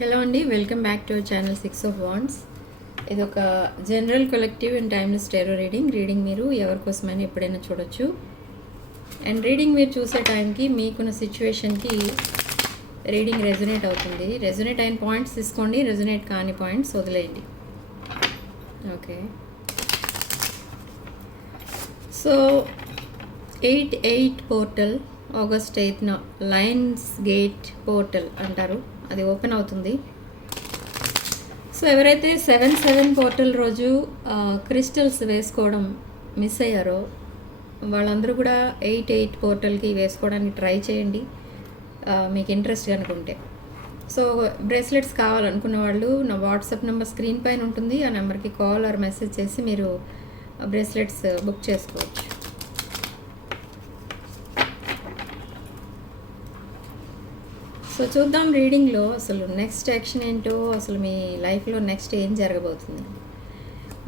Hello అండి welcome back to our channel six of wands ఇది ఒక general collective and timeless tarot reading reading మీరు ఎవరికోసమైనా ఎప్పుడైనా చూడొచ్చు. అండ్ రీడింగ్ మీరు చూసే టైంకి మీకున్న సిచ్యువేషన్కి రీడింగ్ రెజొనేట్ అవుతుంది. రెజొనేట్ అయిన పాయింట్స్ తీసుకోండి రెజొనేట్ కాని పాయింట్స్ వదిలేయండి. Okay so eight eight portal August ఎయిత్న lions gate portal అంటారు. అది ఓపెన్ అవుతుంది. సో ఎవరైతే సెవెన్ సెవెన్ పోర్టల్ రోజు క్రిస్టల్స్ వేసుకోవడం మిస్ అయ్యారో వాళ్ళందరూ కూడా ఎయిట్ ఎయిట్ పోర్టల్కి వేసుకోవడానికి ట్రై చేయండి. మీకు ఇంట్రెస్ట్ కనుకుంటే సో బ్రేస్లెట్స్ కావాలనుకున్న వాళ్ళు నా వాట్సాప్ నెంబర్ స్క్రీన్ పైన ఉంటుంది. ఆ నెంబర్కి కాల్ ఆర్ మెసేజ్ చేసి మీరు బ్రేస్లెట్స్ బుక్ చేసుకోవచ్చు. సో చూద్దాం రీడింగ్లో అసలు నెక్స్ట్ యాక్షన్ ఏంటో అసలు మీ లైఫ్లో నెక్స్ట్ ఏం జరగబోతుంది?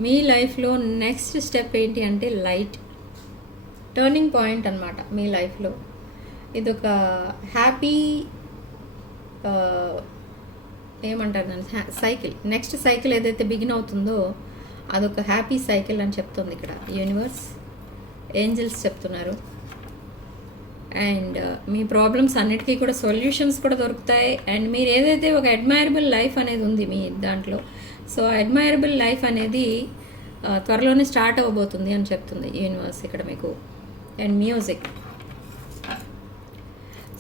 మీ లైఫ్లో నెక్స్ట్ స్టెప్ ఏంటి అంటే లైట్ టర్నింగ్ పాయింట్ అన్నమాట మీ లైఫ్లో. ఇదొక హ్యాపీ ఏమంటారు దాన్ని? సైకిల్ నెక్స్ట్ సైకిల్ ఏదైతే బిగిన్ అవుతుందో అదొక హ్యాపీ సైకిల్ అని చెప్తుంది ఇక్కడ. యూనివర్స్ ఏంజల్స్ చెప్తున్నారు. అండ్ uh, మీ ప్రాబ్లమ్స్ అన్నిటికీ కూడా సొల్యూషన్స్ కూడా దొరుకుతాయి. అండ్ మీరు ఏదైతే ఒక అడ్మైరబుల్ లైఫ్ అనేది ఉంది మీ దాంట్లో సో అడ్మైరబుల్ లైఫ్ అనేది uh, త్వరలోనే స్టార్ట్ అవ్వబోతుంది అని చెప్తుంది యూనివర్స్ ఇక్కడ మీకు. And music.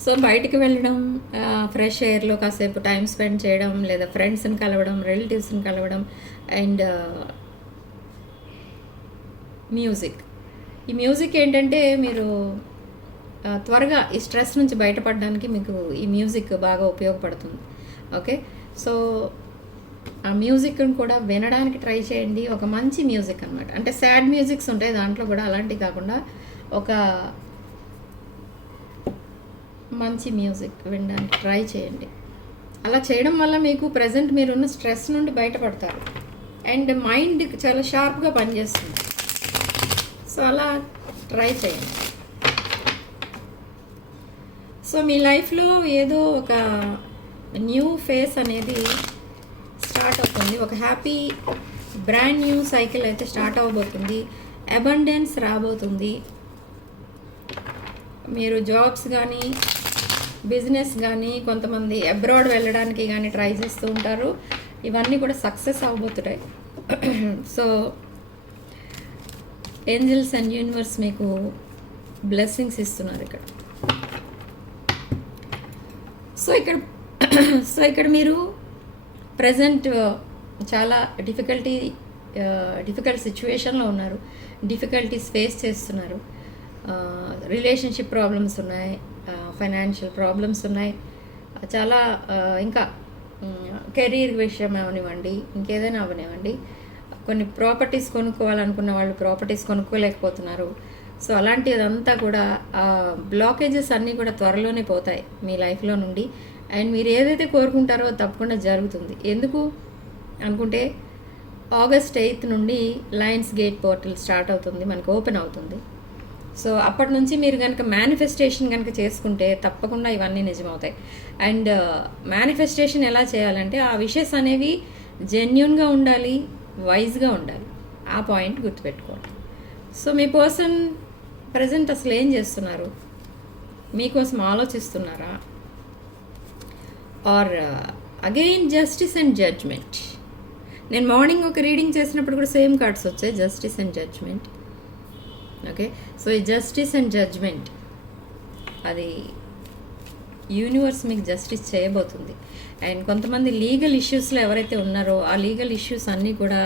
సో బయటికి వెళ్ళడం uh, ఫ్రెష్ ఎయిర్లో కాసేపు టైం స్పెండ్ చేయడం లేదా ఫ్రెండ్స్ని కలవడం రిలేటివ్స్ని కలవడం అండ్ మ్యూజిక్. ఈ మ్యూజిక్ ఏంటంటే మీరు త్వరగా ఈ స్ట్రెస్ నుంచి బయటపడడానికి మీకు ఈ మ్యూజిక్ బాగా ఉపయోగపడుతుంది. ఓకే? సో ఆ మ్యూజిక్ని కూడా వినడానికి ట్రై చేయండి. ఒక మంచి మ్యూజిక్ అనమాట అంటే సాడ్ మ్యూజిక్స్ ఉంటాయి దాంట్లో కూడా అలాంటివి కాకుండా ఒక మంచి మ్యూజిక్ వినడానికి ట్రై చేయండి. అలా చేయడం వల్ల మీకు ప్రజెంట్ మీరున్న స్ట్రెస్ నుండి బయటపడతారు. అండ్ మైండ్ చాలా షార్ప్గా పనిచేస్తుంది. సో అలా ట్రై చేయండి. సో మీ లైఫ్లో ఏదో ఒక న్యూ ఫేస్ అనేది స్టార్ట్ అవుతుంది. ఒక హ్యాపీ బ్రాండ్ న్యూ సైకిల్ అయితే స్టార్ట్ అవ్వబోతుంది. అబండెన్స్ రాబోతుంది. మీరు జాబ్స్ కానీ బిజినెస్ కానీ కొంతమంది అబ్రాడ్ వెళ్ళడానికి కానీ ట్రై చేస్తూ ఉంటారు. ఇవన్నీ కూడా success అవ్వబోతున్నాయి. So angels and universe మీకు బ్లెస్సింగ్స్ ఇస్తున్నారు ఇక్కడ. సో ఇక్కడ సో ఇక్కడ మీరు ప్రజెంట్ uh, చాలా డిఫికల్టీ డిఫికల్ట్ సిచ్యువేషన్లో ఉన్నారు. డిఫికల్టీస్ ఫేస్ చేస్తున్నారు. Uh, రిలేషన్షిప్ ప్రాబ్లమ్స్ ఉన్నాయి. Uh, ఫైనాన్షియల్ ప్రాబ్లమ్స్ ఉన్నాయి. చాలా ఇంకా mm, కెరీర్ విషయం అవనివ్వండి ఇంకేదైనా అవనివ్వండి. కొన్ని ప్రాపర్టీస్ కొనుక్కోవాలనుకున్న వాళ్ళు ప్రాపర్టీస్ కొనుక్కోలేకపోతున్నారు. సో అలాంటిదంతా కూడా ఆ బ్లాకేజెస్ అన్నీ కూడా త్వరలోనే పోతాయి మీ లైఫ్లో నుండి. అండ్ మీరు ఏదైతే కోరుకుంటారో తప్పకుండా జరుగుతుంది. ఎందుకు అనుకుంటే ఆగస్ట్ ఎయిత్ నుండి లయన్స్ గేట్ పోర్టల్ స్టార్ట్ అవుతుంది మనకు ఓపెన్ అవుతుంది. సో అప్పటి నుంచి మీరు కనుక మేనిఫెస్టేషన్ కనుక చేసుకుంటే తప్పకుండా ఇవన్నీ నిజమవుతాయి. అండ్ మేనిఫెస్టేషన్ ఎలా చేయాలంటే ఆ విషెస్ అనేవి జెన్యున్గా ఉండాలి వైజ్గా ఉండాలి. ఆ పాయింట్ గుర్తుపెట్టుకోండి. సో మీ పర్సన్ ప్రజెంట్ అసలు ఏం చేస్తున్నారు? మీకోసం ఆలోచిస్తున్నారా? Or again justice and judgment నేను మార్నింగ్ ఒక రీడింగ్ చేసినప్పుడు కూడా సేమ్ కార్డ్స్ వచ్చాయి. Justice and judgment. Okay? So ఈ జస్టిస్ అండ్ జడ్జ్మెంట్ అది యూనివర్స్ మీకు జస్టిస్ చేయబోతుంది. అండ్ కొంతమంది లీగల్ ఇష్యూస్లో ఎవరైతే ఉన్నారో ఆ లీగల్ ఇష్యూస్ అన్నీ కూడా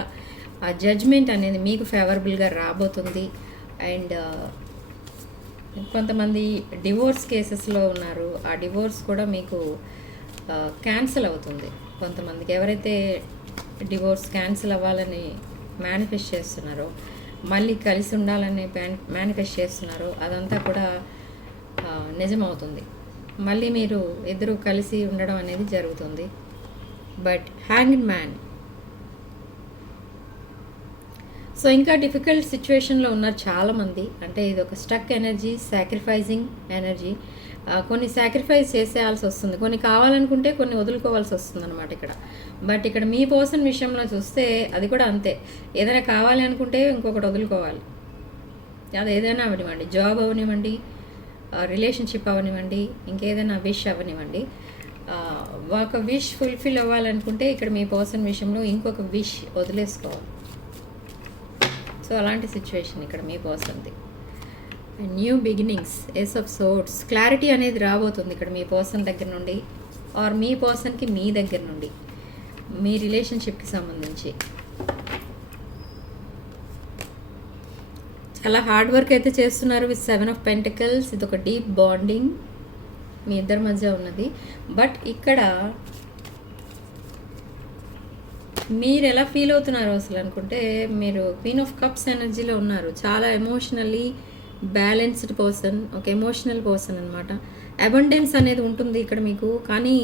ఆ జడ్జ్మెంట్ అనేది మీకు ఫేవరబుల్గా రాబోతుంది. అండ్ uh, కొంతమంది డివోర్స్ కేసెస్లో ఉన్నారు. ఆ డివోర్స్ కూడా మీకు క్యాన్సిల్ అవుతుంది. కొంతమందికి ఎవరైతే డివోర్స్ క్యాన్సిల్ అవ్వాలని మేనిఫెస్ట్ చేస్తున్నారో మళ్ళీ కలిసి ఉండాలని మేనిఫెస్ట్ చేస్తున్నారో అదంతా కూడా నిజమవుతుంది. మళ్ళీ మీరు ఇద్దరు కలిసి ఉండడం అనేది జరుగుతుంది. బట్ హ్యాంగ్ మ్యాన్ సో ఇంకా డిఫికల్ట్ సిచ్యువేషన్లో ఉన్నారు చాలామంది. అంటే ఇది ఒక స్టక్ ఎనర్జీ సాక్రిఫైజింగ్ ఎనర్జీ కొన్ని సాక్రిఫైస్ చేసేయాల్సి వస్తుంది. కొన్ని కావాలనుకుంటే కొన్ని వదులుకోవాల్సి వస్తుంది అనమాట ఇక్కడ. బట్ ఇక్కడ మీ పర్సన్ విషయంలో చూస్తే అది కూడా అంతే. ఏదైనా కావాలి అనుకుంటే ఇంకొకటి వదులుకోవాలి. అది ఏదైనా అవనివ్వండి. జాబ్ అవనివ్వండి రిలేషన్షిప్ అవనివ్వండి ఇంకేదైనా విష్ అవనివ్వండి. ఒక విష్ ఫుల్ఫిల్ అవ్వాలనుకుంటే ఇక్కడ మీ పర్సన్ విషయంలో ఇంకొక విష్ వదిలేసుకోవాలి. సో అలాంటి సిచ్యువేషన్ ఇక్కడ మీ పర్సన్ది new beginnings ace of swords clarity అనేది రాబోతుంది ఇక్కడ మీ పర్సన్ దగ్గర నుండి ఆర్ మీ పర్సన్కి మీ దగ్గర నుండి. మీ రిలేషన్షిప్కి సంబంధించి. చాలా హార్డ్ వర్క్ అయితే చేస్తున్నారు విత్ సెవెన్ ఆఫ్ పెంటికల్స్ ఇది ఒక డీప్ బాండింగ్ మీ ఇద్దరి మధ్య ఉన్నది. బట్ ఇక్కడ మీరు ఎలా ఫీల్ అవుతున్నారు అసలు అనుకుంటే మీరు క్వీన్ ఆఫ్ కప్స్ ఎనర్జీలో ఉన్నారు. చాలా ఎమోషనల్లీ బ్యాలెన్స్డ్ పర్సన్ ఒక ఎమోషనల్ పర్సన్ అనమాట అబండెన్స్ అనేది ఉంటుంది ఇక్కడ మీకు కానీ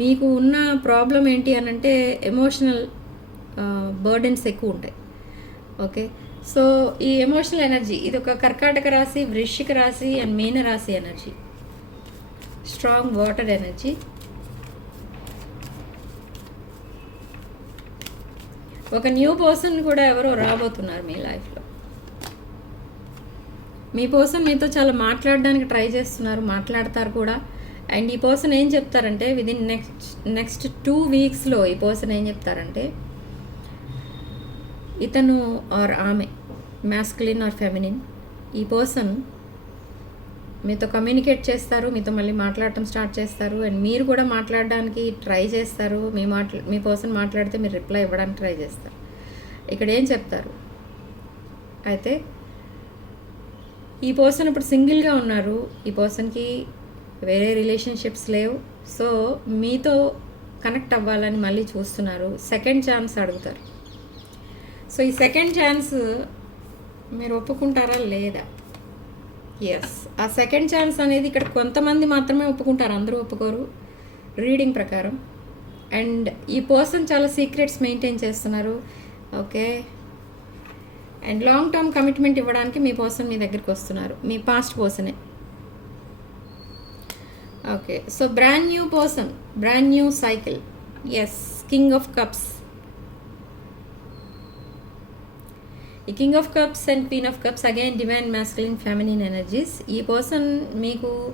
మీకు ఉన్న ప్రాబ్లం ఏంటి అని అంటే ఎమోషనల్ బర్డెన్స్ ఎక్కువ ఉంటాయి. ఓకే సో ఈ ఎమోషనల్ ఎనర్జీ ఇది ఒక కర్కాటక రాశి వృశ్చిక రాశి అండ్ మీన రాశి ఎనర్జీ స్ట్రాంగ్ వాటర్ ఎనర్జీ ఒక న్యూ పర్సన్ కూడా ఎవరో రాబోతున్నారు మీ లైఫ్లో. మీ పర్సన్ మీతో చాలా మాట్లాడడానికి ట్రై చేస్తున్నారు మాట్లాడతారు కూడా. అండ్ ఈ పర్సన్ ఏం చెప్తారంటే విదిన్ నెక్స్ట్ నెక్స్ట్ టూ వీక్స్లో ఈ పర్సన్ ఏం చెప్తారంటే ఇతను ఆర్ ఆమె మ్యాస్కులిన్ ఆర్ ఫెమినిన్ ఈ పర్సన్ మీతో కమ్యూనికేట్ చేస్తారు మీతో మళ్ళీ మాట్లాడటం స్టార్ట్ చేస్తారు అండ్ మీరు కూడా మాట్లాడడానికి ట్రై చేస్తారు మీ మాట్లా మీ పర్సన్ మాట్లాడితే మీరు రిప్లై ఇవ్వడానికి ట్రై చేస్తారు. ఇక్కడ ఏం చెప్తారు? అయితే ఈ పర్సన్ ఇప్పుడు సింగిల్గా ఉన్నారు ఈ పర్సన్కి వేరే రిలేషన్షిప్స్ లేవు సో మీతో కనెక్ట్ అవ్వాలని మళ్ళీ చూస్తున్నారు సెకండ్ ఛాన్స్ అడుగుతారు. సో ఈ సెకండ్ ఛాన్స్ మీరు ఒప్పుకుంటారా లేదా? ఎస్ ఆ సెకండ్ ఛాన్స్ అనేది ఇక్కడ కొంతమంది మాత్రమే ఒప్పుకుంటారు. అందరూ ఒప్పుకోరు. రీడింగ్ ప్రకారం. అండ్ ఈ పర్సన్ చాలా సీక్రెట్స్ మెయింటైన్ చేస్తున్నారు. Okay and long term commitment ఇవ్వడానికి మీ పర్సన్ మీ దగ్గరికి వస్తున్నారు. మీ past పర్సనే okay so brand new person brand new cycle ace king of cups ఈ king of cups and queen of cups again divine masculine feminine energies ఈ person మీకు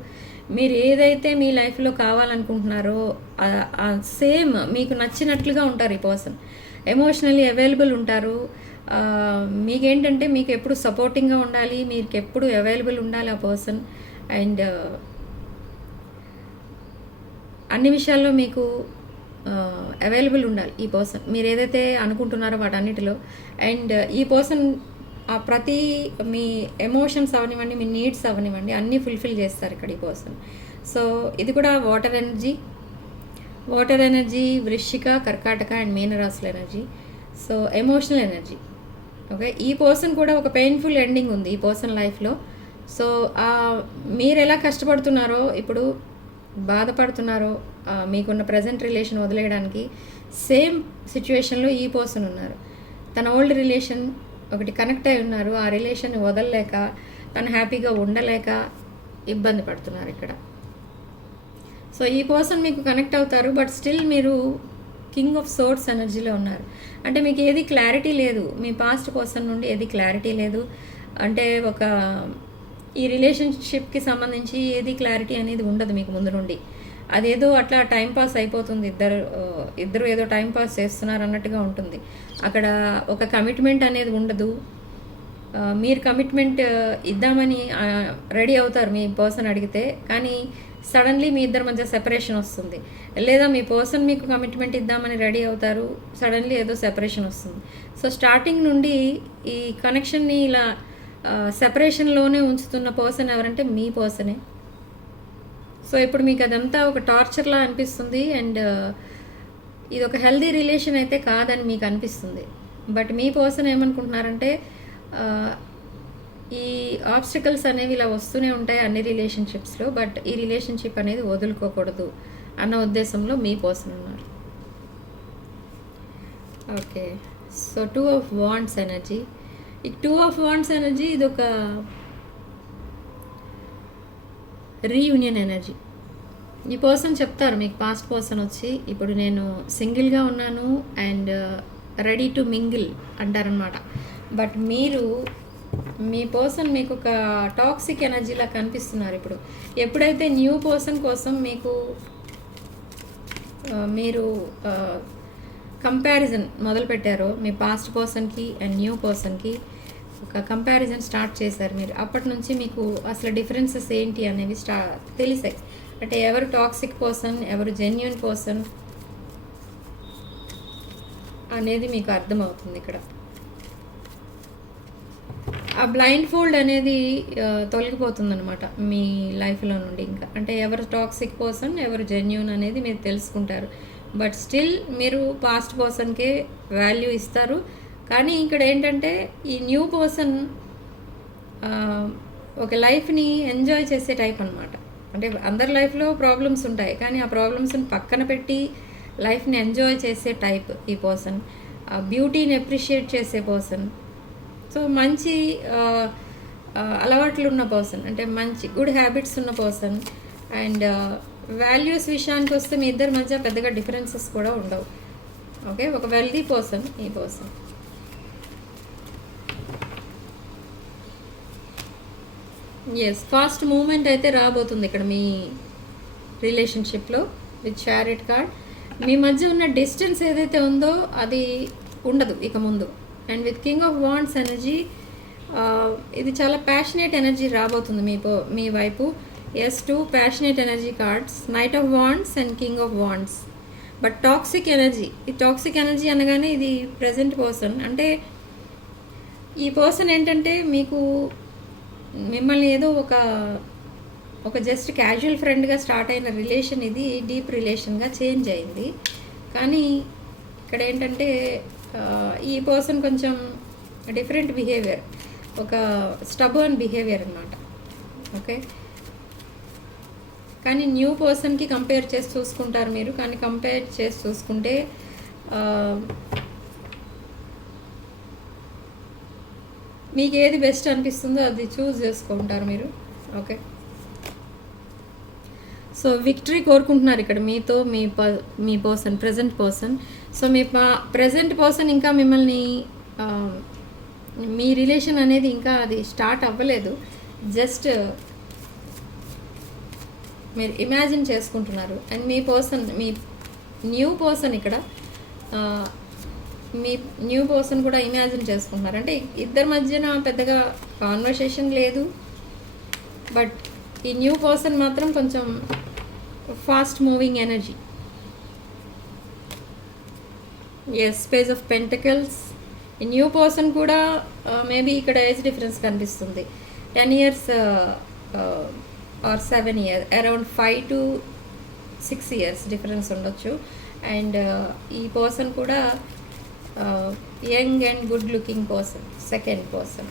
మీరు ఏదైతే మీ లైఫ్లో కావాలనుకుంటున్నారో సేమ్ మీకు నచ్చినట్లుగా ఉంటారు ఈ పర్సన్ ఎమోషనల్లీ అవైలబుల్ ఉంటారు. మీకేంటంటే మీకు ఎప్పుడు సపోర్టింగ్గా ఉండాలి మీకు ఎప్పుడు అవైలబుల్ ఉండాలి ఆ పర్సన్ అండ్ అన్ని విషయాల్లో మీకు అవైలబుల్ ఉండాలి ఈ పర్సన్ మీరు ఏదైతే అనుకుంటున్నారో వాటన్నిటిలో. అండ్ ఈ పర్సన్ ఆ ప్రతి మీ ఎమోషన్స్ అవనివ్వండి మీ నీడ్స్ అవనివ్వండి అన్నీ ఫుల్ఫిల్ చేస్తారు ఇక్కడ ఈ పర్సన్ సో ఇది కూడా వాటర్ ఎనర్జీ వాటర్ ఎనర్జీ వృశ్చిక కర్కాటక and మీనరాశుల energy so emotional energy okay ఈ పర్సన్ కూడా ఒక పెయిన్ఫుల్ ఎండింగ్ ఉంది ఈ పర్సన్ లైఫ్లో సో మీరు ఎలా కష్టపడుతున్నారో ఇప్పుడు బాధపడుతున్నారో మీకున్న ప్రజెంట్ రిలేషన్ వదిలేయడానికి సేమ్ సిచ్యువేషన్లో ఈ పర్సన్ ఉన్నారు. తన ఓల్డ్ రిలేషన్ ఒకటి కనెక్ట్ అయి ఉన్నారు ఆ రిలేషన్ వదలలేక తను హ్యాపీగా ఉండలేక ఇబ్బంది పడుతున్నారు ఇక్కడ. సో ఈ పర్సన్ మీకు కనెక్ట్ అవుతారు బట్ స్టిల్ మీరు కింగ్ ఆఫ్ సోర్ట్స్ ఎనర్జీలో ఉన్నారు. అంటే మీకు ఏది క్లారిటీ లేదు. మీ పాస్ట్ పర్సన్ నుండి ఏది క్లారిటీ లేదు. అంటే ఒక ఈ రిలేషన్షిప్కి సంబంధించి ఏది క్లారిటీ అనేది ఉండదు మీకు ముందు నుండి. అదేదో అట్లా టైం పాస్ అయిపోతుంది. ఇద్దరు ఇద్దరు ఏదో టైం పాస్ చేస్తున్నారు అన్నట్టుగా ఉంటుంది. అక్కడ ఒక కమిట్మెంట్ అనేది ఉండదు. మీరు కమిట్మెంట్ ఇద్దామని రెడీ అవుతారు మీ పర్సన్ అడిగితే. కానీ సడన్లీ మీ ఇద్దరి మధ్య సెపరేషన్ వస్తుంది. లేదా మీ పర్సన్ మీకు కమిట్మెంట్ ఇద్దామని రెడీ అవుతారు. సడన్లీ ఏదో సెపరేషన్ వస్తుంది. సో స్టార్టింగ్ నుండి ఈ కనెక్షన్ని ఇలా సెపరేషన్లోనే ఉంచుతున్న పర్సన్ ఎవరంటే మీ పర్సనే సో ఇప్పుడు మీకు అదంతా ఒక టార్చర్లా అనిపిస్తుంది అండ్ ఇది ఒక హెల్దీ రిలేషన్ అయితే కాదని మీకు అనిపిస్తుంది. బట్ మీ పర్సన్ ఏమనుకుంటున్నారంటే ఈ ఆబ్స్టికల్స్ అనేవి ఇలా వస్తూనే ఉంటాయి అన్ని రిలేషన్షిప్స్లో బట్ ఈ రిలేషన్షిప్ అనేది వదులుకోకూడదు అన్న ఉద్దేశంలో మీ పర్సన్ ఉన్నారు. Okay so two of wands energy ఈ టూ ఆఫ్ వాన్స్ ఎనర్జీ ఇది ఒక రీయూనియన్ ఎనర్జీ ఈ పర్సన్ చెప్తారు మీకు పాస్ట్ పర్సన్ వచ్చి ఇప్పుడు నేను సింగిల్గా ఉన్నాను అండ్ రెడీ టు మింగిల్ అంటారనమాట బట్ మీరు మీ పర్సన్ మీకు ఒక టాక్సిక్ ఎనర్జీలా కనిపిస్తున్నారు ఇప్పుడు. ఎప్పుడైతే న్యూ పర్సన్ కోసం మీకు uh, మీరు uh, కంపారిజన్ మొదలు పెట్టారో మీ పాస్ట్ పర్సన్కి అండ్ న్యూ పర్సన్కి ఒక కంపారిజన్ స్టార్ట్ చేశారు మీరు. అప్పటి నుంచి మీకు అసలు డిఫరెన్సెస్ ఏంటి అనేవి స్టా తెలిసాయి. అంటే ఎవరు టాక్సిక్ పర్సన్ ఎవరు జెన్యున్ పర్సన్ అనేది మీకు అర్థమవుతుంది ఇక్కడ. ఆ బ్లైండ్ ఫోల్డ్ అనేది తొలగిపోతుంది అనమాట మీ లైఫ్లో నుండి ఇంకా. అంటే ఎవరు టాక్సిక్ పర్సన్ ఎవరు జెన్యున్ అనేది మీరు తెలుసుకుంటారు. బట్ స్టిల్ మీరు పాస్ట్ పర్సన్కే వాల్యూ ఇస్తారు. కానీ ఇక్కడ ఏంటంటే ఈ న్యూ పర్సన్ ఒక లైఫ్ని ఎంజాయ్ చేసే టైప్ అనమాట అంటే అందరి లైఫ్లో ప్రాబ్లమ్స్ ఉంటాయి కానీ ఆ ప్రాబ్లమ్స్ని పక్కన పెట్టి లైఫ్ని ఎంజాయ్ చేసే టైప్ ఈ పర్సన్ బ్యూటీని అప్రిషియేట్ చేసే పర్సన్. సో మంచి అలవాట్లు ఉన్న పర్సన్ అంటే మంచి గుడ్ హ్యాబిట్స్ ఉన్న పర్సన్. అండ్ వాల్యూస్ విషయానికి వస్తే మీ ఇద్దరి మధ్య పెద్దగా డిఫరెన్సెస్ కూడా ఉండవు. ఓకే? ఒక వెల్దీ పర్సన్ ఈ పర్సన్. ఎస్ ఫాస్ట్ మూమెంట్ అయితే రాబోతుంది ఇక్కడ మీ రిలేషన్షిప్లో విత్ చారెట్ కార్డ్ మీ మధ్య ఉన్న డిస్టెన్స్ ఏదైతే ఉందో అది ఉండదు ఇక ముందు. And with king of wands energy ఇది చాలా ప్యాషనేట్ ఎనర్జీ రాబోతుంది మీ పో మీ వైపు. Ace two passionate energy cards knight of wands and king of wands but toxic energy ఈ టాక్సిక్ ఎనర్జీ అనగానే ఇది ప్రజెంట్ పర్సన్ అంటే ఈ పర్సన్ ఏంటంటే మీకు మిమ్మల్ని ఏదో ఒక ఒక జస్ట్ క్యాజువల్ ఫ్రెండ్గా స్టార్ట్ అయిన రిలేషన్ ఇది డీప్ రిలేషన్గా చేంజ్ అయింది. కానీ ఇక్కడ ఏంటంటే ఈ పర్సన్ కొంచెం డిఫరెంట్ బిహేవియర్ ఒక స్టబర్న్ బిహేవియర్ అనమాట ఓకే? కానీ న్యూ పర్సన్కి కంపేర్ చేసి చూసుకుంటారు మీరు. కానీ కంపేర్ చేసి చూసుకుంటే మీకు ఏది బెస్ట్ అనిపిస్తుందో అది చూస్ చేసుకుంటారు మీరు. ఓకే సో విక్టరీ కోరుకుంటున్నారు ఇక్కడ మీతో మీ ప మీ పర్సన్ ప్రజెంట్ పర్సన్ సో మీ ప్రజెంట్ పర్సన్ ఇంకా మిమ్మల్ని um, మీ రిలేషన్ అనేది ఇంకా అది స్టార్ట్ అవ్వలేదు. జస్ట్ uh, మీరు ఇమాజిన్ చేసుకుంటున్నారు. అండ్ మీ పర్సన్ మీ న్యూ పర్సన్ ఇక్కడ uh, మీ న్యూ పర్సన్ కూడా ఇమాజిన్ చేసుకుంటున్నారు. అంటే ఇద్దరి మధ్యన పెద్దగా కాన్వర్సేషన్ లేదు. బట్ ఈ న్యూ పర్సన్ మాత్రం కొంచెం fast moving energy. Ace space of pentacles ఈ న్యూ పర్సన్ కూడా మేబీ ఇక్కడ ఏజ్ డిఫరెన్స్ కనిపిస్తుంది. Ten years or seven year around five to six years difference ఉండొచ్చు. అండ్ ఈ పర్సన్ కూడా young and good looking person second person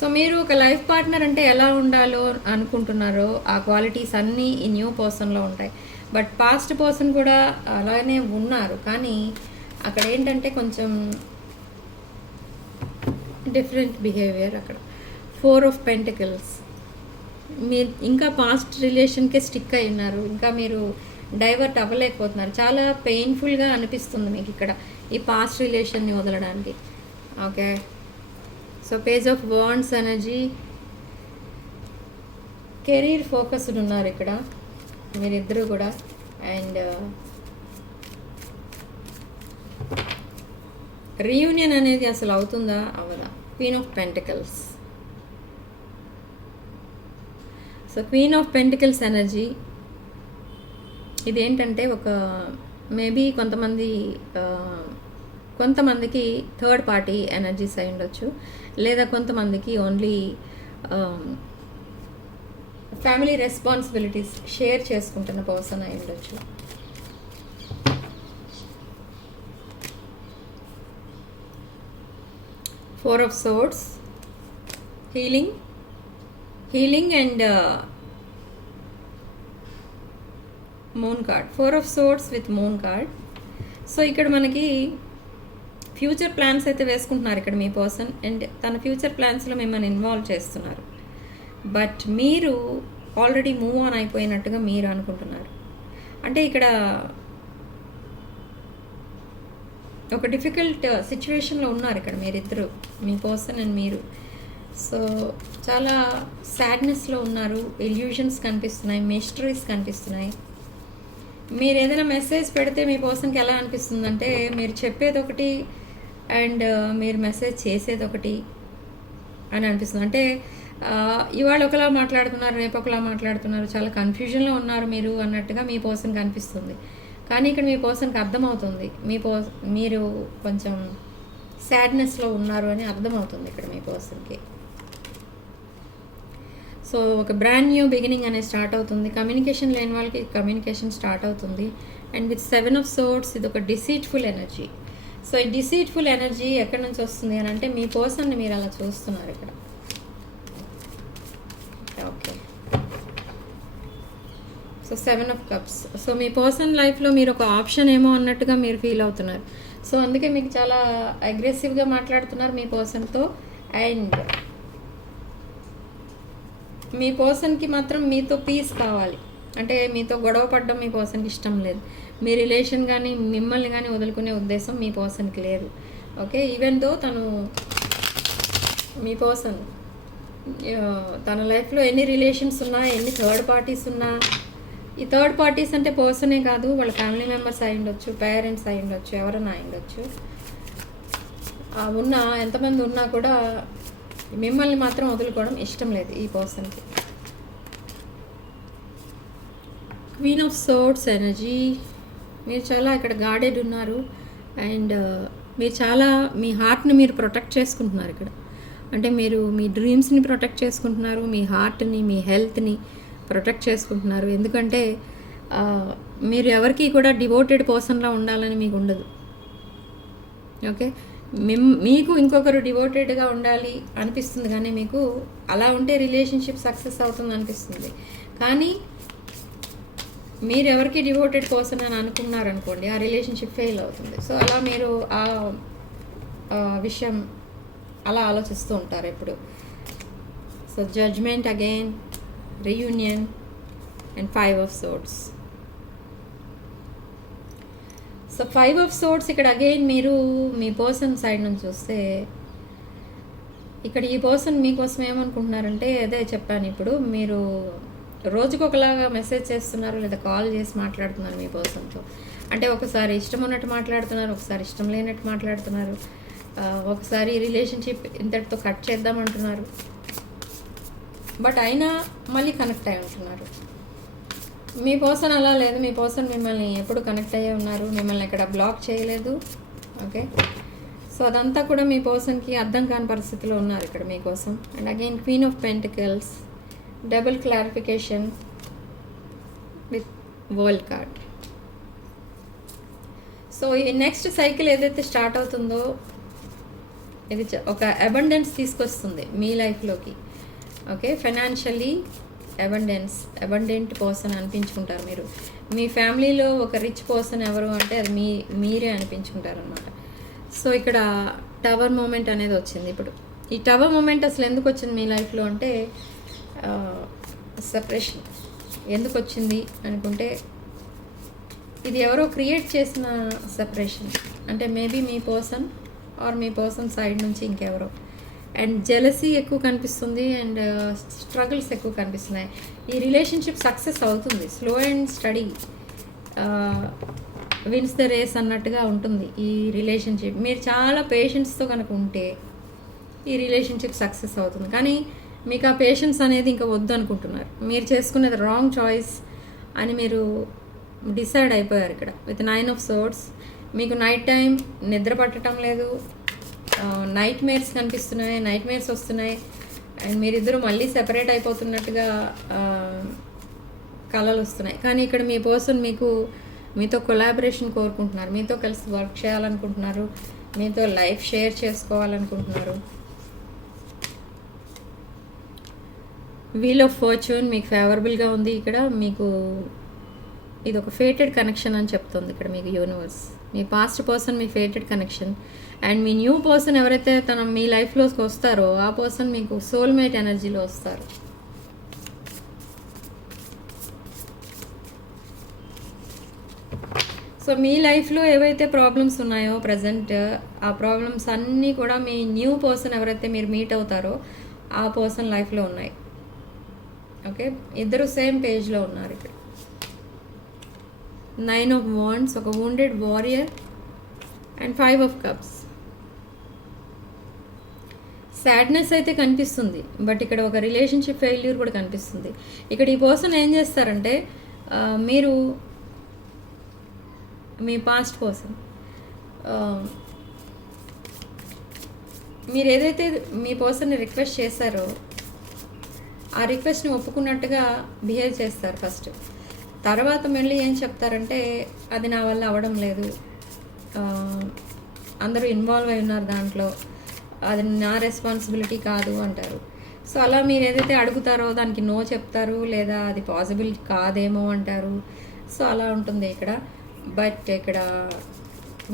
so మీరు ఒక life partner అంటే ఎలా ఉండాలో అనుకుంటున్నారో ఆ క్వాలిటీస్ అన్నీ ఈ న్యూ పర్సన్లో ఉంటాయి. బట్ పాస్ట్ పర్సన్ కూడా అలానే ఉన్నారు. కానీ అక్కడ ఏంటంటే కొంచెం డిఫరెంట్ బిహేవియర్ అక్కడ. ఫోర్ ఆఫ్ పెంటికల్స్ మీరు ఇంకా పాస్ట్ రిలేషన్కే స్టిక్ అయి ఉన్నారు. ఇంకా మీరు డైవర్ట్ అవ్వలేకపోతున్నారు. చాలా పెయిన్ఫుల్గా అనిపిస్తుంది మీకు ఇక్కడ ఈ పాస్ట్ రిలేషన్ని వదలడానికి. Okay so page of wands energy career focused ఉన్నారు ఇక్కడ. మీరిద్దరూ కూడా. అండ్ రీయూనియన్ uh, అనేది అసలు అవుతుందా? అవదా? Queen of pentacles so queen of pentacles energy ఇదేంటంటే ఒక మేబీ కొంతమంది కొంతమందికి థర్డ్ పార్టీ ఎనర్జీస్ అయి ఉండొచ్చు. లేదా కొంతమందికి ఓన్లీ ఫ్యామిలీ రెస్పాన్సిబిలిటీస్ షేర్ చేసుకుంటున్న పర్సన్ అయి ఉండొచ్చు. Four of swords healing. Healing and moon card four of swords with moon card so ఇక్కడ మనకి ఫ్యూచర్ ప్లాన్స్ అయితే వేసుకుంటున్నారు ఇక్కడ మీ పర్సన్ అండ్ తన ఫ్యూచర్ ప్లాన్స్లో మిమ్మల్ని ఇన్వాల్వ్ చేస్తున్నారు. బట్ మీరు ఆల్రెడీ మూవ్ ఆన్ అయిపోయినట్టుగా మీరు అనుకుంటున్నారు. అంటే ఇక్కడ ఒక డిఫికల్ట్ సిచ్యువేషన్లో uh, ఉన్నారు ఇక్కడ మీరిద్దరు మీ పర్సన్ అండ్ మీరు. సో చాలా సాడ్నెస్లో ఉన్నారు. ఎల్యూషన్స్ కనిపిస్తున్నాయి మిస్టరీస్ కనిపిస్తున్నాయి. మీరు ఏదైనా మెసేజ్ పెడితే మీ పర్సన్కి ఎలా అనిపిస్తుందంటే మీరు చెప్పేది ఒకటి అండ్ uh, మీరు మెసేజ్ చేసేది ఒకటి అని అనిపిస్తుంది. అంటే uh, ఇవాళ ఒకలా మాట్లాడుతున్నారు రేపు ఒకలా మాట్లాడుతున్నారు చాలా కన్ఫ్యూజన్లో ఉన్నారు మీరు అన్నట్టుగా మీ పర్సన్కి అనిపిస్తుంది. కానీ ఇక్కడ మీ పర్సన్కి అర్థమవుతుంది. మీ పో మీరు కొంచెం సాడ్నెస్లో ఉన్నారు అని అర్థమవుతుంది ఇక్కడ మీ పర్సన్కి సో ఒక బ్రాండ్ న్యూ బిగినింగ్ అనేది స్టార్ట్ అవుతుంది. కమ్యూనికేషన్ లేని వాళ్ళకి కమ్యూనికేషన్ స్టార్ట్ అవుతుంది. And with seven of swords ఇది ఒక డిసీట్ఫుల్ ఎనర్జీ సో ఈ డిసీట్ఫుల్ ఎనర్జీ ఎక్కడి నుంచి వస్తుంది అని అంటే మీ పర్సన్ని మీరు అలా చూస్తున్నారు ఇక్కడ. Okay so seven of cups so me person లైఫ్లో మీరు ఒక ఆప్షన్ ఏమో అన్నట్టుగా మీరు ఫీల్ అవుతున్నారు. సో అందుకే మీకు చాలా అగ్రెసివ్గా మాట్లాడుతున్నారు మీ పర్సన్తో అండ్ మీ పర్సన్కి మాత్రం మీతో పీస్ కావాలి. అంటే మీతో గొడవ పడడం మీ పర్సన్కి ఇష్టం లేదు. మీ రిలేషన్ కానీ మిమ్మల్ని కానీ వదులుకునే ఉద్దేశం మీ పర్సన్కి లేదు. ఓకే? ఈవెన్ దో తను మీ పర్సన్ తన లైఫ్లో ఎన్ని రిలేషన్స్ ఉన్నా ఎన్ని థర్డ్ పార్టీస్ ఉన్నా ఈ థర్డ్ పార్టీస్ అంటే పర్సనే కాదు వాళ్ళ ఫ్యామిలీ మెంబర్స్ అయి ఉండొచ్చు పేరెంట్స్ అయి ఉండొచ్చు ఎవరైనా అయి ఉండొచ్చు. ఉన్నా ఉన్న ఎంతమంది ఉన్నా కూడా మిమ్మల్ని మాత్రం వదులుకోవడం ఇష్టం లేదు ఈ పర్సన్కి. క్వీన్ ఆఫ్ సోర్ట్స్ ఎనర్జీ మీరు చాలా ఇక్కడ గార్డెడ్ ఉన్నారు. అండ్ uh, మీరు చాలా మీ హార్ట్ని మీరు ప్రొటెక్ట్ చేసుకుంటున్నారు ఇక్కడ. అంటే మీరు మీ డ్రీమ్స్ని ప్రొటెక్ట్ చేసుకుంటున్నారు మీ హార్ట్ని మీ హెల్త్ని ప్రొటెక్ట్ చేసుకుంటున్నారు. ఎందుకంటే మీరు ఎవరికి కూడా డివోటెడ్ పర్సన్లా ఉండాలని మీకు ఉండదు. ఓకే మీకు ఇంకొకరు డివోటెడ్గా ఉండాలి అనిపిస్తుంది కానీ మీకు అలా ఉంటే రిలేషన్షిప్ సక్సెస్ అవుతుంది అనిపిస్తుంది. కానీ మీరు ఎవరికి డివోటెడ్ పర్సన్ అని అనుకున్నారనుకోండి ఆ రిలేషన్షిప్ ఫెయిల్ అవుతుంది. సో అలా మీరు ఆ విషయం అలా ఆలోచిస్తూ ఉంటారు ఎప్పుడు. So judgment again reunion and five of swords so five of swords ఇక్కడ అగైన్ మీరు మీ పర్సన్ సైడ్ నుంచి చూస్తే ఇక్కడ ఈ పర్సన్ మీకోసం ఏమనుకుంటున్నారంటే అదే చెప్పాను ఇప్పుడు మీరు రోజుకు ఒకలాగా మెసేజ్ చేస్తున్నారు లేదా కాల్ చేసి మాట్లాడుతున్నారు మీ పర్సన్తో అంటే ఒకసారి ఇష్టం ఉన్నట్టు మాట్లాడుతున్నారు ఒకసారి ఇష్టం లేనట్టు మాట్లాడుతున్నారు ఒకసారి రిలేషన్షిప్ ఇంతటితో కట్ చేద్దామంటున్నారు బట్ అయినా మళ్ళీ కనెక్ట్ అయి ఉంటున్నారు. మీ పర్సన్ అలా లేదు. మీ పర్సన్ మిమ్మల్ని ఎప్పుడు కనెక్ట్ అయ్యే ఉన్నారు. మిమ్మల్ని ఎక్కడ బ్లాక్ చేయలేదు. ఓకే? సో అదంతా కూడా మీ పర్సన్కి అర్థం కాని పరిస్థితిలో ఉన్నారు ఇక్కడ మీకోసం. And again queen of pentacles double clarification with world card. So ఈ నెక్స్ట్ సైకిల్ ఏదైతే స్టార్ట్ అవుతుందో ఇది ఒక అబండెన్స్ తీసుకొస్తుంది మీ లైఫ్లోకి. Okay? Financially abundance abundant person అనిపించుకుంటారు మీరు. మీ ఫ్యామిలీలో ఒక రిచ్ పర్సన్ ఎవరు అంటే అది మీ మీరే అనిపించుకుంటారు అనమాట సో ఇక్కడ టవర్ మూమెంట్ అనేది వచ్చింది. ఇప్పుడు ఈ టవర్ మూమెంట్ అసలు ఎందుకు వచ్చింది మీ లైఫ్లో అంటే సపరేషన్ ఎందుకు వచ్చింది అనుకుంటే ఇది ఎవరో క్రియేట్ చేసిన సపరేషన్ అంటే మేబీ మీ పర్సన్ ఆర్ మీ పర్సన్ సైడ్ నుంచి ఇంకెవరో. అండ్ జెలసీ ఎక్కువ కనిపిస్తుంది అండ్ స్ట్రగుల్స్ uh, ఎక్కువ కనిపిస్తున్నాయి. ఈ రిలేషన్షిప్ సక్సెస్ అవుతుంది. Slow and steady wins the race అన్నట్టుగా ఉంటుంది ఈ రిలేషన్షిప్ మీరు చాలా పేషెన్స్తో కనుక ఉంటే ఈ రిలేషన్షిప్ సక్సెస్ అవుతుంది. కానీ మీకు ఆ పేషెన్స్ అనేది ఇంకా వద్దు అనుకుంటున్నారు. మీరు చేసుకునేది రాంగ్ చాయిస్ అని మీరు డిసైడ్ అయిపోయారు ఇక్కడ. విత్ నైన్ ఆఫ్ సోర్ట్స్ మీకు నైట్ టైం నిద్ర పట్టడం లేదు. నైట్ మేర్స్ కనిపిస్తున్నాయి నైట్ మేర్స్ వస్తున్నాయి. అండ్ మీరిద్దరు మళ్ళీ సెపరేట్ అయిపోతున్నట్టుగా కళలు వస్తున్నాయి. కానీ ఇక్కడ మీ పర్సన్ మీకు మీతో కొలాబరేషన్ కోరుకుంటున్నారు. మీతో కలిసి వర్క్ చేయాలనుకుంటున్నారు. మీతో లైఫ్ షేర్ చేసుకోవాలనుకుంటున్నారు. వీల్ ఆఫ్ ఫార్చ్యూన్ మీకు ఫేవరబుల్గా ఉంది ఇక్కడ. మీకు ఇది ఒక ఫేటెడ్ కనెక్షన్ అని చెప్తుంది ఇక్కడ మీకు యూనివర్స్ మీ పాస్ట్ పర్సన్ మీ ఫేటెడ్ కనెక్షన్ అండ్ మీ న్యూ పర్సన్ ఎవరైతే తన మీ లైఫ్లోకి వస్తారో ఆ పర్సన్ మీకు సోల్మేట్ ఎనర్జీలో వస్తారు. సో మీ లైఫ్లో ఏవైతే ప్రాబ్లమ్స్ ఉన్నాయో ప్రజెంట్ ఆ ప్రాబ్లమ్స్ అన్నీ కూడా మీ న్యూ పర్సన్ ఎవరైతే మీరు మీట్ అవుతారో ఆ పర్సన్ లైఫ్లో ఉన్నాయి. ఓకే ఇద్దరు సేమ్ పేజ్లో ఉన్నారు ఇక్కడ. నైన్ ఆఫ్ వాండ్స్ ఒక wounded warrior and five of cups sadness అయితే కనిపిస్తుంది బట్ ఇక్కడ ఒక రిలేషన్షిప్ ఫెయిల్యూర్ కూడా కనిపిస్తుంది. ఇక్కడ ఈ పర్సన్ ఏం చేస్తారంటే మీరు మీ పాస్ట్ పర్సన్ మీరు ఏదైతే మీ పర్సన్ని రిక్వెస్ట్ చేశారో ఆ రిక్వెస్ట్ని ఒప్పుకున్నట్టుగా బిహేవ్ చేస్తారు ఫస్ట్ తర్వాత మళ్ళీ ఏం చెప్తారంటే అది నా వల్ల అవడం లేదు. అందరూ ఇన్వాల్వ్ అయి ఉన్నారు దాంట్లో. అది నా రెస్పాన్సిబిలిటీ కాదు అంటారు. సో అలా మీరు ఏదైతే అడుగుతారో దానికి నో చెప్తారు లేదా అది పాసిబుల్ కాదేమో అంటారు. సో అలా ఉంటుంది ఇక్కడ. బట్ ఇక్కడ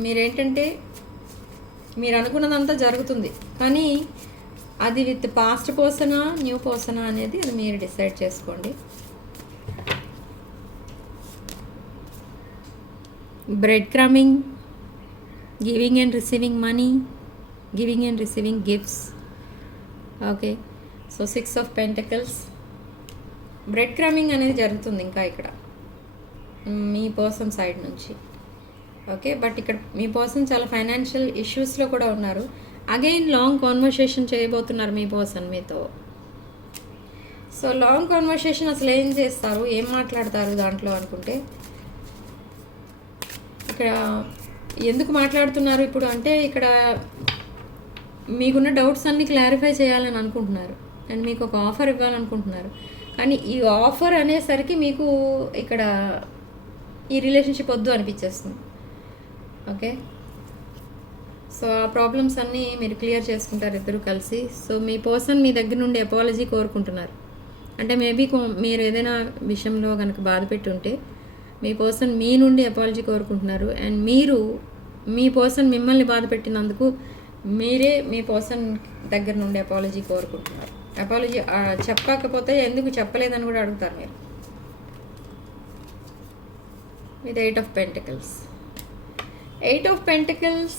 మీరేంటంటే మీరు అనుకున్నదంతా జరుగుతుంది. కానీ అది విత్ పాస్ట్ పోసనా న్యూ పోసనా అనేది అది మీరు డిసైడ్ చేసుకోండి. Breadcrumbing giving and receiving money giving and receiving gifts okay so six of pentacles breadcrumbing అనేది జరుగుతుంది ఇంకా ఇక్కడ. Mm, మీ పర్సన్ సైడ్ నుంచి. ఓకే బట్ ఇక్కడ మీ పర్సన్ చాలా ఫైనాన్షియల్ ఇష్యూస్లో కూడా ఉన్నారు. అగైన్ లాంగ్ కాన్వర్సేషన్ చేయబోతున్నారు మీ పర్సన్ మీతో. సో లాంగ్ కాన్వర్సేషన్ అసలు ఏం చేస్తారు? ఏం మాట్లాడతారు దాంట్లో అనుకుంటే? ఇక్కడ ఎందుకు మాట్లాడుతున్నారు ఇప్పుడు అంటే ఇక్కడ మీకున్న డౌట్స్ అన్ని క్లారిఫై చేయాలని అనుకుంటున్నారు. అండ్ మీకు ఒక ఆఫర్ ఇవ్వాలనుకుంటున్నారు. కానీ ఈ ఆఫర్ అనేసరికి మీకు ఇక్కడ ఈ రిలేషన్షిప్ వద్దు అనిపించేస్తుంది. ఓకే సో ఆ ప్రాబ్లమ్స్ అన్నీ మీరు క్లియర్ చేసుకుంటారు ఇద్దరు కలిసి. సో మీ పర్సన్ మీ దగ్గర నుండి అపాలజీ కోరుకుంటున్నారు. అంటే మేబీ మీరు ఏదైనా విషయంలో కనుక బాధ పెట్టుంటే మీ పర్సన్ మీ నుండి అపాలజీ కోరుకుంటున్నారు. అండ్ మీరు మీ పర్సన్ మిమ్మల్ని బాధ పెట్టినందుకు మీరే మీ పర్సన్ దగ్గర నుండి అపాలజీ కోరుకుంటున్నారు. అపాలజీ చెప్పకపోతే ఎందుకు చెప్పలేదని కూడా అడుగుతారు మీరు. With eight of pentacles eight of pentacles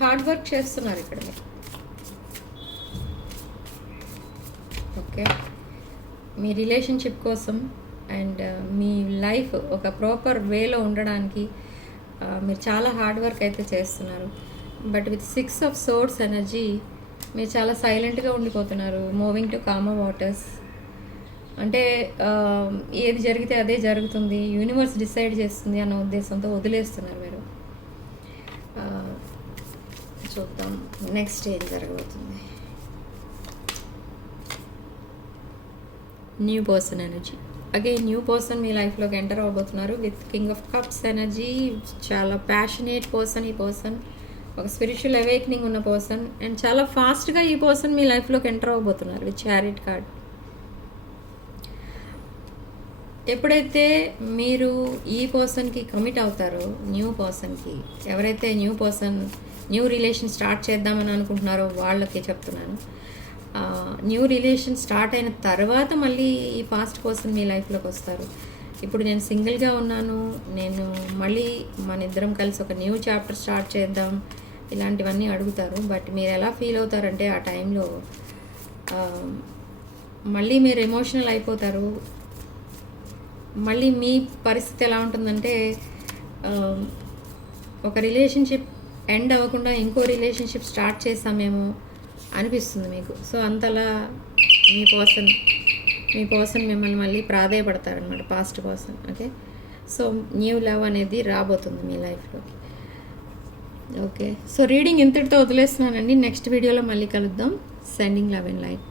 hard work చేస్తున్నారు ఇక్కడ మీరు. ఓకే మీ రిలేషన్షిప్ కోసం అండ్ uh, మీ లైఫ్ ఒక ప్రాపర్ వేలో ఉండడానికి మీరు చాలా హార్డ్ వర్క్ అయితే చేస్తున్నారు. But with six of swords energy మీరు చాలా సైలెంట్గా ఉండిపోతున్నారు మూవింగ్ టు కామ వాటర్స్ అంటే ఏది జరిగితే అదే జరుగుతుంది యూనివర్స్ డిసైడ్ చేస్తుంది అన్న ఉద్దేశంతో వదిలేస్తున్నారు మీరు. చూద్దాం నెక్స్ట్ ఏం జరగబోతుంది. New person energy again new person మీ లైఫ్లోకి enter అవ్వబోతున్నారు. With king of cups energy చాలా ప్యాషనేట్ పర్సన్ ఈ పర్సన్ ఒక స్పిరిచువల్ అవేక్నింగ్ ఉన్న పర్సన్ అండ్ చాలా ఫాస్ట్గా ఈ పర్సన్ మీ లైఫ్లోకి ఎంటర్ అవ్వబోతున్నారు విత్ చారిట్ కార్డ్ ఎప్పుడైతే మీరు ఈ పర్సన్కి కమిట్ అవుతారో న్యూ పర్సన్కి ఎవరైతే new person new relation start చేద్దామని అనుకుంటున్నారో వాళ్ళకి చెప్తున్నాను. న్యూ రిలేషన్ స్టార్ట్ అయిన తర్వాత మళ్ళీ ఈ పాస్ట్ కోసం మీ లైఫ్లోకి వస్తారు. ఇప్పుడు నేను సింగిల్గా ఉన్నాను నేను మళ్ళీ మన ఇద్దరం కలిసి ఒక న్యూ చాప్టర్ స్టార్ట్ చేద్దాం ఇలాంటివన్నీ అడుగుతారు. బట్ మీరు ఎలా ఫీల్ అవుతారంటే ఆ టైంలో మళ్ళీ మీరు ఎమోషనల్ అయిపోతారు. మళ్ళీ మీ పరిస్థితి ఎలా ఉంటుందంటే ఒక రిలేషన్షిప్ ఎండ్ అవ్వకుండా ఇంకో రిలేషన్షిప్ స్టార్ట్ చేస్తామేమో అనిపిస్తుంది మీకు. సో అంతలా మీ పర్సన్ మీ పర్సన్ మిమ్మల్ని మళ్ళీ ప్రాధాయపడతారనమాట past person okay so new love అనేది రాబోతుంది మీ లైఫ్లోకి ఓకే సో రీడింగ్ ఇంతటితో వదిలేస్తున్నానండి. నెక్స్ట్ వీడియోలో మళ్ళీ కలుద్దాం. Sending love and light